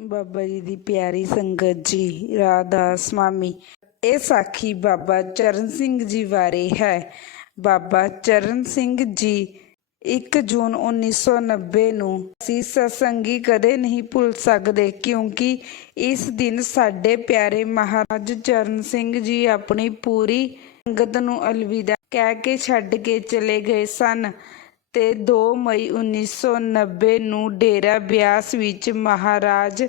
ਬਾਬਾ ਜੀ ਦੀ ਪਿਆਰੀ ਸੰਗਤ ਜੀ ਰਾਧਾਸ ਮਾਮੀ ਇਹ ਸਾਖੀ ਬਾਬਾ ਚਰਨ ਸਿੰਘ ਜੀ ਬਾਰੇ ਹੈ। ਬਾਬਾ ਚਰਨ ਸਿੰਘ ਜੀ 1 ਜੂਨ 1990 ਨੂੰ ਅਸੀਂ ਸਤਸੰਗੀ ਕਦੇ ਨਹੀਂ ਭੁੱਲ ਸਕਦੇ ਕਿਉਂਕਿ ਇਸ ਦਿਨ ਸਾਡੇ ਪਿਆਰੇ ਮਹਾਰਾਜ ਚਰਨ ਸਿੰਘ ਜੀ ਆਪਣੀ ਪੂਰੀ ਸੰਗਤ ਨੂੰ ਅਲਵਿਦਾ ਕਹਿ ਕੇ ਛੱਡ ਕੇ ਚਲੇ ਗਏ ਸਨ। ਤੇ 2 ਮਈ 1990 ਨੂੰ ਡੇਰਾ ਬਿਆਸ ਵਿੱਚ ਮਹਾਰਾਜ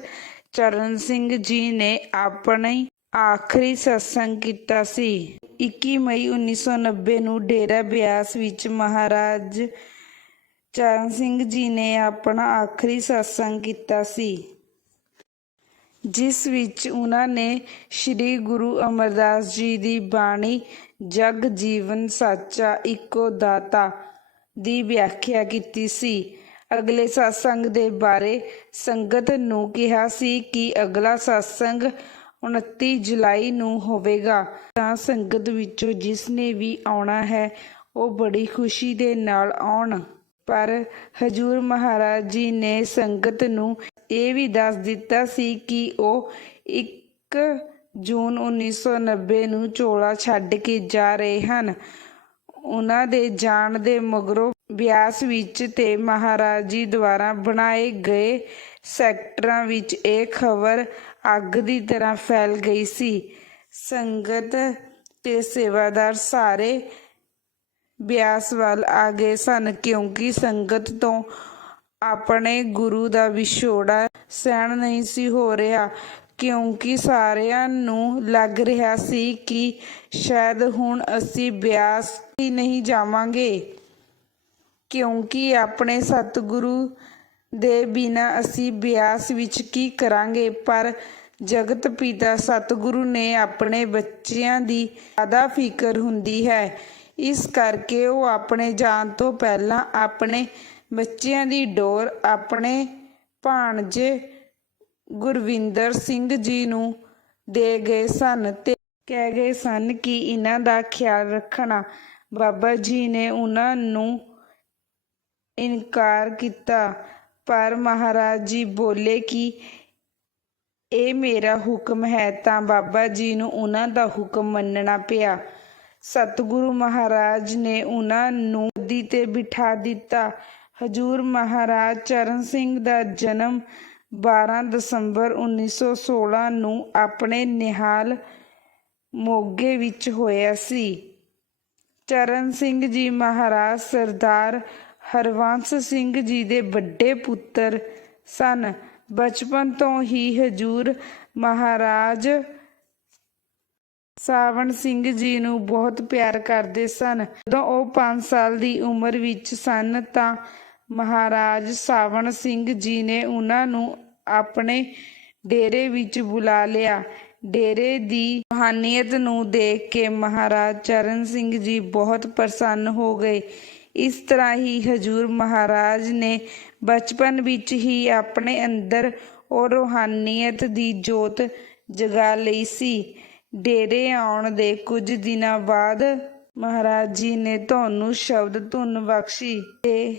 ਚਰਨ ਸਿੰਘ ਜੀ ਨੇ ਆਪਣੀ ਆਖਰੀ ਸਤਸੰਗ ਕੀਤਾ ਸੀ। 21 ਮਈ 1990 ਨੂੰ ਡੇਰਾ ਬਿਆਸ ਵਿੱਚ ਮਹਾਰਾਜ ਚਰਨ ਸਿੰਘ ਜੀ ਨੇ ਆਪਣਾ ਆਖਰੀ ਸਤਸੰਗ ਕੀਤਾ ਸੀ। ਜਿਸ ਵਿੱਚ ਉਹਨਾਂ ਨੇ ਸ੍ਰੀ ਗੁਰੂ ਅਮਰਦਾਸ ਜੀ ਦੀ ਬਾਣੀ ਜਗ ਜੀਵਨ ਸਾਚਾ ਇੱਕੋ ਦਾਤਾ ਦੀ ਵਿਆਖਿਆ ਕੀਤੀ ਸੀ। ਅਗਲੇ ਸਤਸੰਗ ਦੇ ਬਾਰੇ ਸੰਗਤ ਨੂੰ ਕਿਹਾ ਸੀ ਕਿ ਅਗਲਾ ਸਤਸੰਗ 29 ਜੁਲਾਈ ਨੂੰ ਹੋਵੇਗਾ। ਤਾਂ ਸੰਗਤ ਵਿੱਚੋਂ ਜਿਸ ਨੇ ਵੀ ਆਉਣਾ ਹੈ, ਉਹ ਬੜੀ ਖੁਸ਼ੀ ਦੇ ਨਾਲ ਆਉਣ। ਪਰ ਹਜੂਰ ਮਹਾਰਾਜ ਜੀ ਨੇ ਸੰਗਤ ਨੂੰ ਇਹ ਵੀ ਦੱਸ ਦਿੱਤਾ ਸੀ ਕਿ ਉਹ 1 ਜੂਨ 1990 ਨੂੰ ਚੋਲਾ ਛੱਡ ਕੇ ਜਾ ਰਹੇ ਹਨ। ਉਹਨਾਂ ਦੇ ਜਾਣ ਦੇ ਮਗਰੋਂ ਬਿਆਸ ਵਿੱਚ ਤੇ ਮਹਾਰਾਜ ਜੀ ਦੁਆਰਾ ਬਣਾਏ ਗਏ ਸੈਕਟਰਾਂ ਵਿੱਚ ਇਹ ਖਬਰ ਅੱਗ ਦੀ ਤਰ੍ਹਾਂ ਫੈਲ ਗਈ ਸੀ। ਸੰਗਤ ਤੇ ਸੇਵਾਦਾਰ ਸਾਰੇ ਬਿਆਸ ਵੱਲ ਆ ਗਏ ਸਨ ਕਿਉਂਕਿ ਸੰਗਤ ਤੋਂ ਆਪਣੇ ਗੁਰੂ ਦਾ ਵਿਛੋੜਾ ਸਹਿਣ ਨਹੀਂ ਸੀ ਹੋ ਰਿਹਾ। ਕਿਉਂਕਿ ਸਾਰਿਆਂ ਨੂੰ ਲੱਗ ਰਿਹਾ ਸੀ ਕਿ ਸ਼ਾਇਦ ਹੁਣ ਅਸੀਂ ਬਿਆਸ ਹੀ ਨਹੀਂ ਜਾਵਾਂਗੇ। ਕਿਉਂਕਿ ਆਪਣੇ ਸਤਿਗੁਰੂ ਦੇ ਬਿਨਾ ਅਸੀਂ ਬਿਆਸ ਵਿੱਚ ਕੀ ਕਰਾਂਗੇ? ਪਰ ਜਗਤ ਪਿਤਾ ਸਤਿਗੁਰੂ ਨੇ ਆਪਣੇ ਬੱਚਿਆਂ ਦੀ ਜ਼ਿਆਦਾ ਫਿਕਰ ਹੁੰਦੀ ਹੈ। ਇਸ ਕਰਕੇ ਉਹ ਆਪਣੇ ਜਾਣ ਤੋਂ ਪਹਿਲਾਂ ਆਪਣੇ ਬੱਚਿਆਂ ਦੀ ਡੋਰ ਆਪਣੇ ਭਾਣਜੇ ਗੁਰਵਿੰਦਰ ਸਿੰਘ ਜੀ ਨੂੰ ਦੇ ਗਏ ਸਨ ਤੇ ਕਹਿ ਗਏ ਸਨ ਕਿ ਇਹਨਾਂ ਦਾ ਖਿਆਲ ਰੱਖਣਾ। ਬਾਬਾ ਜੀ ਨੇ ਉਹਨਾਂ ਨੂੰ ਇਨਕਾਰ ਕੀਤਾ, ਪਰ ਮਹਾਰਾਜ ਜੀ ਬੋਲੇ ਕਿ ਇਹ ਮੇਰਾ ਹੁਕਮ ਹੈ, ਤਾਂ ਬਾਬਾ ਜੀ ਨੂੰ ਉਹਨਾਂ ਦਾ ਹੁਕਮ ਮੰਨਣਾ ਪਿਆ। ਸਤਿਗੁਰੂ ਮਹਾਰਾਜ ਨੇ ਉਹਨਾਂ ਨੂੰ ਗੱਦੀ ਤੇ ਬਿਠਾ ਦਿੱਤਾ। ਹਜੂਰ ਮਹਾਰਾਜ ਚਰਨ ਸਿੰਘ ਦਾ ਜਨਮ 12 ਦਸੰਬਰ 1916 ਨੂੰ ਆਪਣੇ ਨਿਹਾਲ ਮੋਗੇ ਵਿੱਚ ਹੋਇਆ ਸੀ। ਚਰਨ ਸਿੰਘ ਜੀ ਮਹਾਰਾਜ ਸਰਦਾਰ ਹਰਵੰਸ ਸਿੰਘ ਜੀ ਦੇ ਵੱਡੇ ਪੁੱਤਰ ਸਨ। ਬਚਪਨ ਤੋਂ ਹੀ ਹਜੂਰ ਮਹਾਰਾਜ ਸਾਵਣ ਸਿੰਘ ਜੀ ਨੂੰ ਬਹੁਤ ਪਿਆਰ ਕਰਦੇ ਸਨ। ਜਦੋਂ ਉਹ 5 ਸਾਲ ਦੀ ਉਮਰ ਵਿੱਚ ਸਨ ਤਾਂ ਮਹਾਰਾਜ ਸਾਵਣ ਸਿੰਘ ਜੀ ਨੇ ਉਹਨਾਂ ਨੂੰ ਆਪਣੇ ਡੇਰੇ ਵਿੱਚ ਬੁਲਾ ਲਿਆ। ਡੇਰੇ ਦੀ ਰੂਹਾਨੀਅਤ ਨੂੰ ਦੇਖ ਕੇ ਮਹਾਰਾਜ ਚਰਨ ਸਿੰਘ ਜੀ ਬਹੁਤ ਪ੍ਰਸੰਨ ਹੋ ਗਏ। ਇਸ ਤਰ੍ਹਾਂ ਹੀ ਹਜੂਰ ਮਹਾਰਾਜ ਨੇ ਬਚਪਨ ਵਿੱਚ ਹੀ ਆਪਣੇ ਅੰਦਰ ਉਹ ਰੂਹਾਨੀਅਤ ਦੀ ਜੋਤ ਜਗਾ ਲਈ ਸੀ। ਡੇਰੇ ਆਉਣ ਦੇ ਕੁਝ ਦਿਨਾਂ ਬਾਅਦ ਮਹਾਰਾਜ ਜੀ ਨੇ ਤੁਹਾਨੂੰ ਸ਼ਬਦ ਧੁਨ ਬਖਸ਼ੀ ਤੇ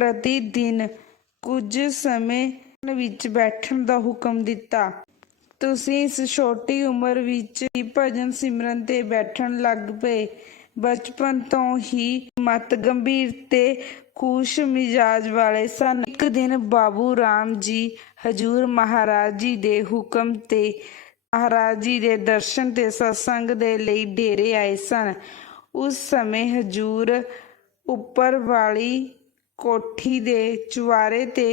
ਪ੍ਰਤੀ ਦਿਨ ਕੁਝ ਸਮੇਂ ਵਿੱਚ ਬੈਠਣ ਦਾ ਹੁਕਮ ਦਿੱਤਾ। ਤੁਸੀਂ ਇਸ ਛੋਟੀ ਉਮਰ ਵਿੱਚ ਹੀ ਭਜਨ ਸਿਮਰਨ ਤੇ ਬੈਠਣ ਲੱਗ ਪਏ। ਬਚਪਨ ਤੋਂ ਹੀ ਮਤ ਗੰਭੀਰ ਤੇ ਖੁਸ਼ ਮਿਜਾਜ ਵਾਲੇ ਸਨ। ਇੱਕ ਦਿਨ ਬਾਬੂ ਰਾਮ ਜੀ, ਹਜੂਰ ਮਹਾਰਾਜ ਜੀ ਦੇ ਹੁਕਮ ਤੇ ਮਹਾਰਾਜ ਜੀ ਦੇ ਦਰਸ਼ਨ ਤੇ ਸਤਸੰਗ ਦੇ ਲਈ ਡੇਰੇ ਆਏ ਸਨ। ਉਸ ਸਮੇਂ ਹਜੂਰ ਉੱਪਰ ਵਾਲੀ ਕੋਠੀ ਦੇ ਚੁਆਰੇ ਤੇ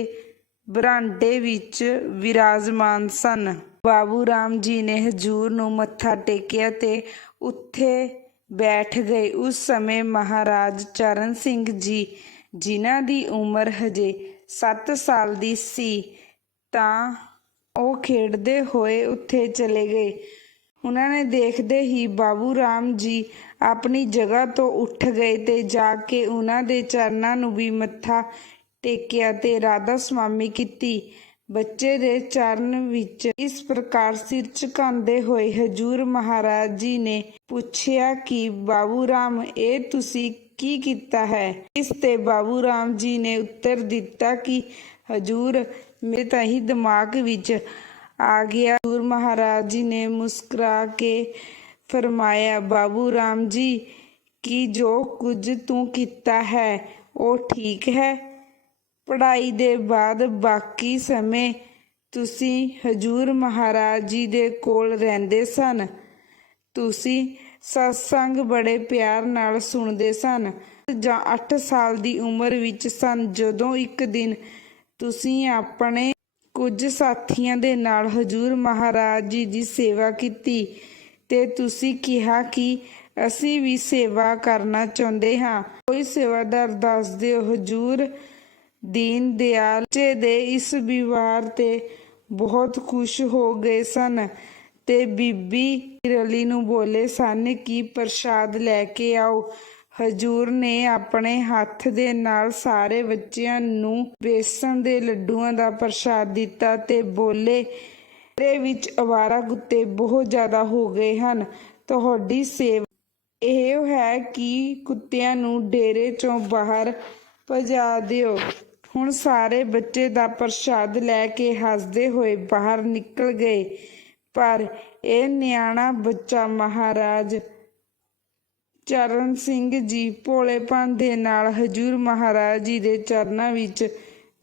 ਬਰਾਂਡੇ ਵਿੱਚ ਵਿਰਾਜਮਾਨ ਸਨ। ਬਾਬੂ ਰਾਮ ਜੀ ਨੇ ਹਜੂਰ ਨੂੰ ਮੱਥਾ ਟੇਕਿਆ ਤੇ ਉੱਥੇ ਬੈਠ ਗਏ। ਉਸ ਸਮੇਂ ਮਹਾਰਾਜ ਚਰਨ ਸਿੰਘ ਜੀ, ਜਿਨ੍ਹਾਂ ਦੀ ਉਮਰ ਹਜੇ 7 ਸਾਲ ਦੀ ਸੀ, ਤਾਂ ਉਹ ਖੇਡਦੇ ਹੋਏ ਉੱਥੇ ਚਲੇ ਗਏ। ਉਹਨਾਂ ਨੇ ਦੇਖਦੇ ਹੀ ਬਾਬੂ ਰਾਮ ਜੀ ਆਪਣੀ ਜਗ੍ਹਾ ਤੋਂ ਉੱਠ ਗਏ ਤੇ ਜਾ ਕੇ ਉਹਨਾਂ ਦੇ ਚਰਨਾਂ ਨੂੰ ਵੀ ਮੱਥਾ ਟੇਕਿਆ ਤੇ ਰਾਧਾ ਸੁਆਮੀ ਕੀਤੀ। ਬੱਚੇ ਦੇ ਚਰਨ ਵਿੱਚ ਇਸ ਪ੍ਰਕਾਰ ਸਿਰ ਝੁਕਾਉਂਦੇ ਹੋਏ ਹਜੂਰ ਮਹਾਰਾਜ ਜੀ ਨੇ ਪੁੱਛਿਆ ਕਿ, ਬਾਬੂ ਰਾਮ, ਇਹ ਤੁਸੀਂ ਕੀ ਕੀਤਾ ਹੈ? ਇਸ ਤੇ ਬਾਬੂ ਰਾਮ ਜੀ ਨੇ ਉੱਤਰ ਦਿੱਤਾ ਕਿ, ਹਜੂਰ, ਮੇਰੇ ਤਾਂ ਹੀ ਦਿਮਾਗ ਵਿੱਚ ਆ ਗਿਆ। ਹਜ਼ੂਰ ਮਹਾਰਾਜ ਜੀ ਨੇ ਮੁਸਕਰਾ ਕੇ ਫਰਮਾਇਆ, ਬਾਬੂ ਰਾਮ ਜੀ, ਕਿ ਜੋ ਕੁਝ ਤੂੰ ਕੀਤਾ ਹੈ, ਉਹ ਠੀਕ ਹੈ? ਪੜ੍ਹਾਈ ਦੇ ਬਾਅਦ ਬਾਕੀ ਸਮੇਂ ਤੁਸੀਂ ਹਜੂਰ ਮਹਾਰਾਜ ਜੀ ਦੇ ਕੋਲ ਰਹਿੰਦੇ ਸਨ। ਤੁਸੀਂ ਸਤਸੰਗ ਬੜੇ ਪਿਆਰ ਨਾਲ ਸੁਣਦੇ ਸਨ। ਜਾਂ 8 ਸਾਲ ਦੀ ਉਮਰ ਵਿੱਚ ਸਨ, ਜਦੋਂ ਇੱਕ ਦਿਨ ਤੁਸੀਂ ਆਪਣੇ ਕੁਝ ਸਾਥੀਆਂ ਦੇ ਨਾਲ ਹਜੂਰ ਮਹਾਰਾਜ ਜੀ ਦੀ ਸੇਵਾ ਕੀਤੀ। ਤੇ ਤੁਸੀਂ ਕਿਹਾ ਕਿ ਅਸੀਂ ਵੀ ਸੇਵਾ ਕਰਨਾ ਚਾਹੁੰਦੇ ਹਾਂ। ਕੋਈ ਸੇਵਾਦਾਰ ਦੱਸ ਦਿਓ, ਹਜੂਰ ਦੀਨ ਦਿਆਲ ਬੱਚੇ ਦੇ ਇਸ ਵਿਵਹਾਰ ਤੇ ਬਹੁਤ ਖੁਸ਼ ਹੋ ਗਏ ਸਨ ਤੇ ਬੀਬੀ ਰਲੀ ਨੂੰ ਬੋਲੇ ਸਨ ਕਿ ਪ੍ਰਸ਼ਾਦ ਲੈ ਕੇ ਆਓ। ਹਜੂਰ ਨੇ ਆਪਣੇ ਹੱਥ ਦੇ ਨਾਲ ਸਾਰੇ ਬੱਚਿਆਂ ਨੂੰ ਬੇਸਣ ਦੇ ਲੱਡੂਆਂ ਦਾ ਪ੍ਰਸ਼ਾਦ ਦਿੱਤਾ ਤੇ ਬੋਲੇ ਮੇਰੇ ਵਿੱਚ ਅਵਾਰਾ ਕੁੱਤੇ ਬਹੁਤ ਜ਼ਿਆਦਾ ਹੋ ਗਏ ਹਨ। ਤੁਹਾਡੀ ਸੇਵਾ ਇਹ ਹੈ ਕਿ ਕੁੱਤਿਆਂ ਨੂੰ ਡੇਰੇ ਚੋਂ ਬਾਹਰ ਭਜਾ ਦਿਓ। ਹੁਣ ਸਾਰੇ ਬੱਚੇ ਦਾ ਪ੍ਰਸ਼ਾਦ ਲੈ ਕੇ ਹੱਸਦੇ ਹੋਏ ਬਾਹਰ ਨਿਕਲ ਗਏ। ਪਰ ਇਹ ਨਿਆਣਾ ਬੱਚਾ ਮਹਾਰਾਜ ਚਰਨ ਸਿੰਘ ਜੀ ਭੋਲੇਪਨ ਦੇ ਨਾਲ ਹਜੂਰ ਮਹਾਰਾਜ ਜੀ ਦੇ ਚਰਨਾਂ ਵਿੱਚ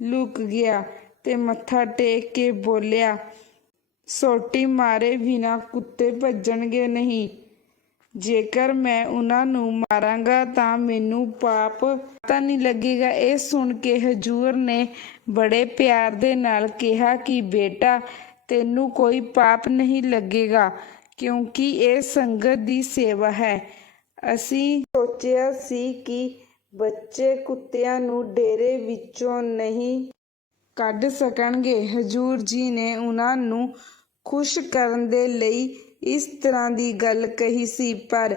ਲੁਕ ਗਿਆ ਤੇ ਮੱਥਾ ਟੇਕ ਕੇ ਬੋਲਿਆ ਸੋਟੀ ਮਾਰੇ ਬਿਨਾ ਕੁੱਤੇ ਭੱਜਣਗੇ ਨਹੀਂ। ਜੇਕਰ ਮੈਂ ਉਹਨਾਂ ਨੂੰ ਮਾਰਾਂਗਾ ਤਾਂ ਮੈਨੂੰ ਪਾਪ ਤਾਂ ਨਹੀਂ ਲੱਗੇਗਾ। ਇਹ ਸੁਣ ਕੇ ਹਜੂਰ ਨੇ ਬੜੇ ਪਿਆਰ ਦੇ ਨਾਲ ਕਿਹਾ ਕਿ, ਬੇਟਾ, ਤੈਨੂੰ ਕੋਈ ਪਾਪ ਨਹੀਂ ਲੱਗੇਗਾ, ਕਿਉਂਕਿ ਇਹ ਸੰਗਤ ਦੀ ਸੇਵਾ ਹੈ। ਅਸੀਂ ਸੋਚਿਆ ਸੀ ਕਿ ਬੱਚੇ ਕੁੱਤਿਆਂ ਨੂੰ ਡੇਰੇ ਵਿੱਚੋਂ ਨਹੀਂ ਕੱਢ ਸਕਣਗੇ। ਹਜੂਰ ਜੀ ਨੇ ਉਹਨਾਂ ਨੂੰ ਖੁਸ਼ ਕਰਨ ਦੇ ਲਈ ਇਸ ਤਰ੍ਹਾਂ ਦੀ ਗੱਲ ਕਹੀ ਸੀ, ਪਰ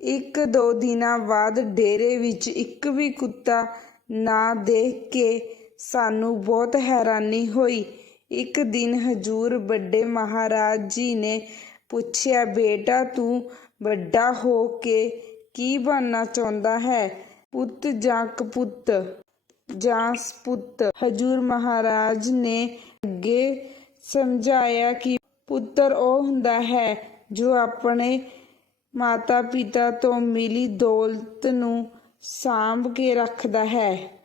ਇੱਕ ਦੋ ਦਿਨਾਂ ਬਾਅਦ ਡੇਰੇ ਵਿੱਚ ਇੱਕ ਵੀ ਕੁੱਤਾ ਨਾ ਦੇਖ ਕੇ ਸਾਨੂੰ ਬਹੁਤ ਹੈਰਾਨੀ ਹੋਈ। ਇੱਕ ਦਿਨ ਹਜੂਰ ਵੱਡੇ ਮਹਾਰਾਜ ਜੀ ਨੇ ਪੁੱਛਿਆ, ਬੇਟਾ, ਤੂੰ ਵੱਡਾ ਹੋ ਕੇ ਕੀ ਬਣਨਾ ਚਾਹੁੰਦਾ ਹੈ? ਪੁੱਤ ਜਾਂ ਕਪੁੱਤ? ਜਾਂ ਸਪੁੱਤ ਹਜੂਰ ਮਹਾਰਾਜ ਨੇ ਅੱਗੇ ਸਮਝਾਇਆ ਕਿ ਪੁੱਤਰ ਉਹ ਹੁੰਦਾ ਹੈ ਜੋ ਆਪਣੇ ਮਾਤਾ ਪਿਤਾ ਤੋਂ ਮਿਲੀ ਦੌਲਤ ਨੂੰ ਸਾਂਭ ਕੇ ਰੱਖਦਾ ਹੈ।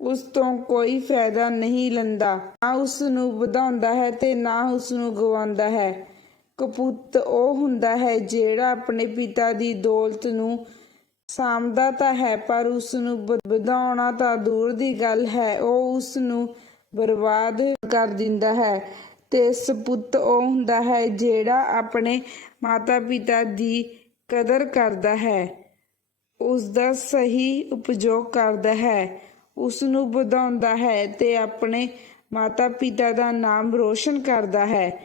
ਉਸ ਤੋਂ ਕੋਈ ਫਾਇਦਾ ਨਹੀਂ ਲੈਂਦਾ। ਨਾ ਉਸ ਨੂੰ ਵਧਾਉਂਦਾ ਹੈ ਤੇ ਨਾ ਉਸ ਨੂੰ ਗਵਾਉਂਦਾ ਹੈ। ਕਪੁੱਤ ਉਹ ਹੁੰਦਾ ਹੈ ਜਿਹੜਾ ਆਪਣੇ ਪਿਤਾ ਦੀ ਦੌਲਤ ਨੂੰ ਸਾਂਭਦਾ ਤਾਂ ਹੈ, ਪਰ ਉਸ ਨੂੰ ਵਧਾਉਣਾ ਤਾਂ ਦੂਰ ਦੀ ਗੱਲ ਹੈ। ਉਹ ਉਸ ਨੂੰ ਬਰਬਾਦ ਕਰ ਦਿੰਦਾ ਹੈ ਤੇ ਸਪੁੱਤ ਉਹ ਹੁੰਦਾ ਹੈ, ਜਿਹੜਾ ਆਪਣੇ ਮਾਤਾ ਪਿਤਾ ਦੀ ਕਦਰ ਕਰਦਾ ਹੈ। ਉਸ ਦਾ ਸਹੀ ਉਪਯੋਗ ਕਰਦਾ ਹੈ। ਉਸ ਨੂੰ ਵਧਾਉਂਦਾ ਹੈ ਤੇ ਆਪਣੇ ਮਾਤਾ ਪਿਤਾ ਦਾ ਨਾਮ ਰੋਸ਼ਨ ਕਰਦਾ ਹੈ।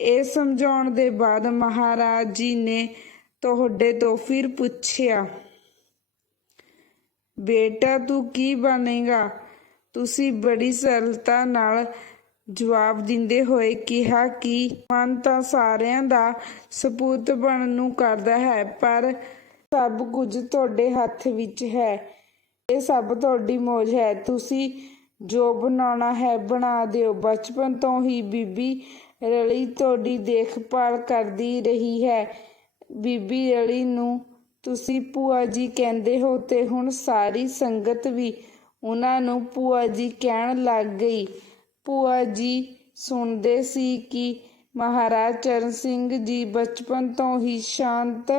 ਇਹ ਸਮਝਾਉਣ ਦੇ ਬਾਅਦ ਮਹਾਰਾਜ ਜੀ ਨੇ ਤੁਹਾਡੇ ਤੋਂ ਫਿਰ ਪੁੱਛਿਆ ਬੇਟਾ, ਤੂੰ ਕੀ ਬਣੇਗਾ? ਤੁਸੀਂ ਬੜੀ ਸਰਲਤਾ ਨਾਲ ਜਵਾਬ ਦਿੰਦੇ ਹੋਏ ਕਿਹਾ ਕਿ ਮਨ ਤਾਂ ਸਾਰਿਆਂ ਦਾ ਸਪੂਤ ਬਣਨ ਨੂੰ ਕਰਦਾ ਹੈ, ਪਰ ਸਭ ਕੁਝ ਤੁਹਾਡੇ ਹੱਥ ਵਿੱਚ ਹੈ। ਇਹ ਸਭ ਤੁਹਾਡੀ ਮੌਜ ਹੈ। ਤੁਸੀਂ ਜੋ ਬਣਾਉਣਾ ਹੈ, ਬਣਾ ਦਿਓ। ਬਚਪਨ ਤੋਂ ਹੀ ਬੀਬੀ ਰਲੀ ਤੁਹਾਡੀ ਦੇਖਭਾਲ ਕਰਦੀ ਰਹੀ ਹੈ। ਬੀਬੀ ਰਲੀ ਨੂੰ ਤੁਸੀਂ ਭੂਆ ਜੀ ਕਹਿੰਦੇ ਹੋ ਤੇ ਹੁਣ ਸਾਰੀ ਸੰਗਤ ਵੀ ਉਹਨਾਂ ਨੂੰ ਭੂਆ ਜੀ ਕਹਿਣ ਲੱਗ ਗਈ। ਭੂਆ ਜੀ ਸੁਣਦੇ ਸੀ ਕਿ ਮਹਾਰਾਜ ਚਰਨ ਸਿੰਘ ਜੀ ਬਚਪਨ ਤੋਂ ਹੀ ਸ਼ਾਂਤ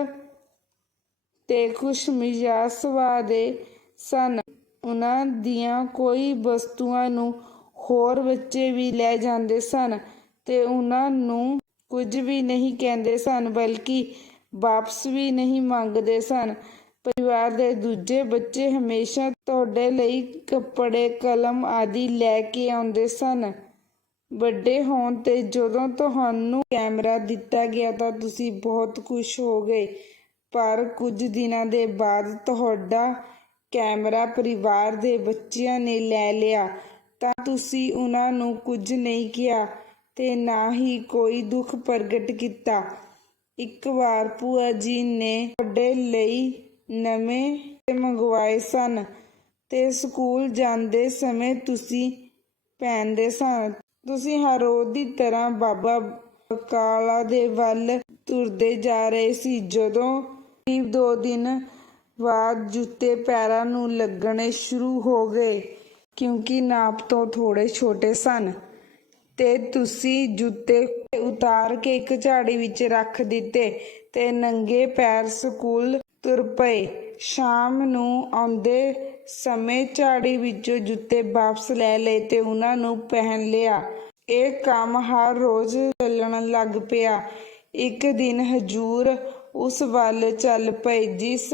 ਤੇ ਖੁਸ਼ ਮਿਜਾਜ ਸੁਭਾਅ ਦੇ ਸਨ। ਉਹਨਾਂ ਦੀਆਂ ਕੋਈ ਵਸਤੂਆਂ ਨੂੰ ਹੋਰ ਬੱਚੇ ਵੀ ਲੈ ਜਾਂਦੇ ਸਨ ਤੇ ਉਹਨਾਂ ਨੂੰ ਕੁਝ ਵੀ ਨਹੀਂ ਕਹਿੰਦੇ ਸਨ, ਬਲਕਿ ਵਾਪਸ ਵੀ ਨਹੀਂ ਮੰਗਦੇ ਸਨ। ਪਰਿਵਾਰ ਦੇ ਦੂਜੇ ਬੱਚੇ ਹਮੇਸ਼ਾ ਤੁਹਾਡੇ ਲਈ ਕੱਪੜੇ, ਕਲਮ ਆਦਿ ਲੈ ਕੇ ਆਉਂਦੇ ਸਨ। ਵੱਡੇ ਹੋਣ ਤੇ ਜਦੋਂ ਤੁਹਾਨੂੰ ਕੈਮਰਾ ਦਿੱਤਾ ਗਿਆ ਤਾਂ ਤੁਸੀਂ ਬਹੁਤ ਖੁਸ਼ ਹੋ ਗਏ। ਪਰ ਕੁਝ ਦਿਨਾਂ ਦੇ ਬਾਅਦ ਤੁਹਾਡਾ ਕੈਮਰਾ ਪਰਿਵਾਰ ਦੇ ਬੱਚਿਆਂ ਨੇ ਲੈ ਲਿਆ। ਤਾਂ ਤੁਸੀਂ ਉਹਨਾਂ ਨੂੰ ਕੁਝ ਨਹੀਂ ਕਿਹਾ ਤੇ ਨਾ ਹੀ ਕੋਈ ਦੁੱਖ ਪ੍ਰਗਟ ਕੀਤਾ। ਇੱਕ ਵਾਰ ਭੂਆ ਜੀ ਨੇ ਵੱਡੇ ਲਈ ਨਵੇਂ ਮੰਗਵਾਏ ਸਨ ਤੇ ਸਕੂਲ ਜਾਂਦੇ ਸਮੇਂ ਤੁਸੀਂ ਪਹਿਨਦੇ ਸਨ। ਤੁਸੀਂ ਹਰ ਰੋਜ਼ ਦੀ ਤਰ੍ਹਾਂ ਬਾਬਾ ਬਕਾਲਾ ਦੇ ਵੱਲ ਤੁਰਦੇ ਜਾ ਰਹੇ ਸੀ। ਜਦੋਂ ਕਰੀਬ ਦੋ ਦਿਨ ਬਾਅਦ ਜੁੱਤੇ ਪੈਰਾਂ ਨੂੰ ਲੱਗਣੇ ਸ਼ੁਰੂ ਹੋ ਗਏ, ਕਿਉਂਕਿ ਨਾਪ ਤੋਂ ਥੋੜੇ ਛੋਟੇ ਸਨ। ਤੇ ਤੁਸੀਂ ਜੁੱਤੇ ਉਤਾਰ ਕੇ ਇੱਕ ਝਾੜੀ ਵਿੱਚ ਰੱਖ ਦਿੱਤੇ ਤੇ ਨੰਗੇ ਪੈਰ ਸਕੂਲ ਤੁਰ ਪਏ। ਸ਼ਾਮ ਨੂੰ ਆਉਂਦੇ ਸਮੇਂ ਝਾੜੀ ਵਿੱਚੋਂ ਜੁੱਤੇ ਵਾਪਸ ਲੈ ਲਏ ਤੇ ਉਹਨਾਂ ਨੂੰ ਪਹਿਨ ਲਿਆ। ਇਹ ਕੰਮ ਹਰ ਰੋਜ਼ ਚੱਲਣ ਲੱਗ ਪਿਆ। ਇੱਕ ਦਿਨ ਹਜੂਰ ਉਸ ਵੱਲ ਚੱਲ ਪਏ, ਜਿਸ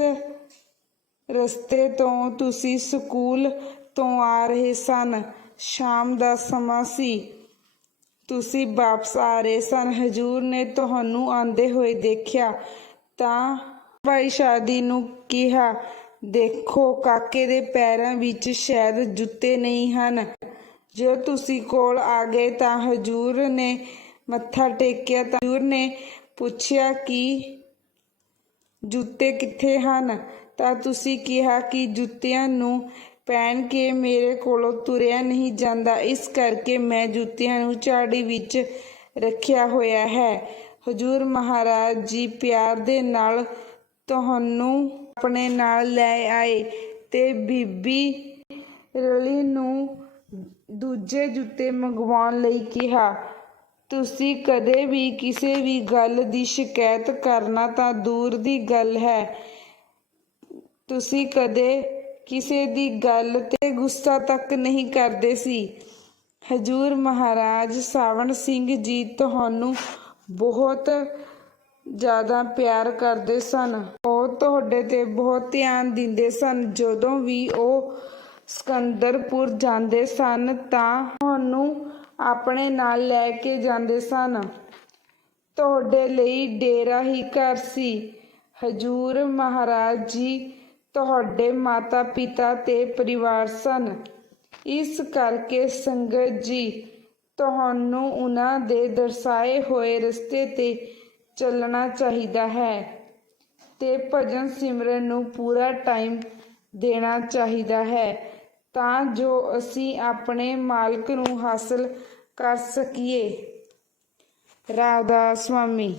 ਰਸਤੇ ਤੋਂ ਤੁਸੀਂ ਸਕੂਲ ਤੋਂ ਆ ਰਹੇ ਸਨ। ਸ਼ਾਮ ਦਾ ਸਮਾਂ ਸੀ। ਤੁਸੀਂ ਵਾਪਸ ਆ ਰਹੇ ਸਨ। ਹਜੂਰ ਨੇ ਤੁਹਾਨੂੰ ਆਂਦੇ ਹੋਏ ਦੇਖਿਆ ਤਾਂ ਭਾਈ ਸ਼ਾਦੀ ਨੂੰ ਕਿਹਾ, ਦੇਖੋ, ਕਾਕੇ ਦੇ ਪੈਰਾਂ ਵਿੱਚ ਸ਼ਾਇਦ ਜੁੱਤੇ ਨਹੀਂ ਹਨ। ਜੇ ਤੁਸੀਂ ਕੋਲ ਆ ਗਏ ਤਾਂ ਹਜੂਰ ਨੇ ਮੱਥਾ ਟੇਕਿਆ ਤਾਂ ਹਜੂਰ ਨੇ ਪੁੱਛਿਆ ਕਿ ਜੁੱਤੇ ਕਿੱਥੇ ਹਨ? ਤਾਂ ਤੁਸੀਂ ਕਿਹਾ ਕਿ ਜੁੱਤਿਆਂ ਨੂੰ ਪਹਿਨ ਕੇ ਮੇਰੇ ਕੋਲੋਂ ਤੁਰਿਆ ਨਹੀਂ ਜਾਂਦਾ। ਇਸ ਕਰਕੇ ਮੈਂ ਜੁੱਤਿਆਂ ਨੂੰ ਝਾੜੀ ਵਿੱਚ ਰੱਖਿਆ ਹੋਇਆ ਹੈ। ਹਜੂਰ ਮਹਾਰਾਜ ਜੀ ਪਿਆਰ ਦੇ ਨਾਲ ਤੁਹਾਨੂੰ ਆਪਣੇ ਨਾਲ ਲੈ ਆਏ ਤੇ ਬੀਬੀ ਰਲੀ ਨੂੰ ਦੂਜੇ ਜੁੱਤੇ ਮੰਗਵਾਉਣ ਲਈ ਕਿਹਾ, ਤੁਸੀਂ ਕਦੇ ਵੀ ਕਿਸੇ ਵੀ ਗੱਲ ਦੀ ਸ਼ਿਕਾਇਤ ਕਰਨਾ ਤਾਂ ਦੂਰ ਦੀ ਗੱਲ ਹੈ। ਤੁਸੀਂ ਕਦੇ ਕਿਸੇ ਦੀ ਗੱਲ ਤੇ ਗੁੱਸਾ ਤੱਕ ਨਹੀਂ ਕਰਦੇ ਸੀ। ਹਜੂਰ ਮਹਾਰਾਜ ਸਾਵਣ ਸਿੰਘ ਜੀ ਤੁਹਾਨੂੰ ਬਹੁਤ ਜ਼ਿਆਦਾ ਪਿਆਰ ਕਰਦੇ ਸਨ। ਉਹ ਤੁਹਾਡੇ ਤੇ ਬਹੁਤ ਧਿਆਨ ਦਿੰਦੇ ਸਨ। ਜਦੋਂ ਵੀ ਉਹ ਸਕੰਦਰਪੁਰ ਜਾਂਦੇ ਸਨ ਤਾਂ ਤੁਹਾਨੂੰ ਆਪਣੇ ਨਾਲ ਲੈ ਕੇ ਜਾਂਦੇ ਸਨ। ਤੁਹਾਡੇ ਲਈ ਡੇਰਾ ਹੀ ਘਰ ਸੀ। ਹਜੂਰ ਮਹਾਰਾਜ ਜੀ ਤੁਹਾਡੇ ਮਾਤਾ ਪਿਤਾ ਤੇ ਪਰਿਵਾਰ ਸਨ। ਇਸ ਕਰਕੇ ਸੰਗਤ ਜੀ, ਤੁਹਾਨੂੰ ਉਹਨਾਂ ਦੇ ਦਰਸਾਏ ਹੋਏ ਰਸਤੇ ਤੇ ਚੱਲਣਾ ਚਾਹੀਦਾ ਹੈ ਤੇ ਭਜਨ ਸਿਮਰਨ ਨੂੰ ਪੂਰਾ ਟਾਈਮ ਦੇਣਾ ਚਾਹੀਦਾ ਹੈ ਤਾਂ ਜੋ ਅਸੀਂ ਆਪਣੇ ਮਾਲਕ ਨੂੰ ਹਾਸਲ ਕਰ ਸਕੀਏ। ਰਾਧਾ ਸੁਆਮੀ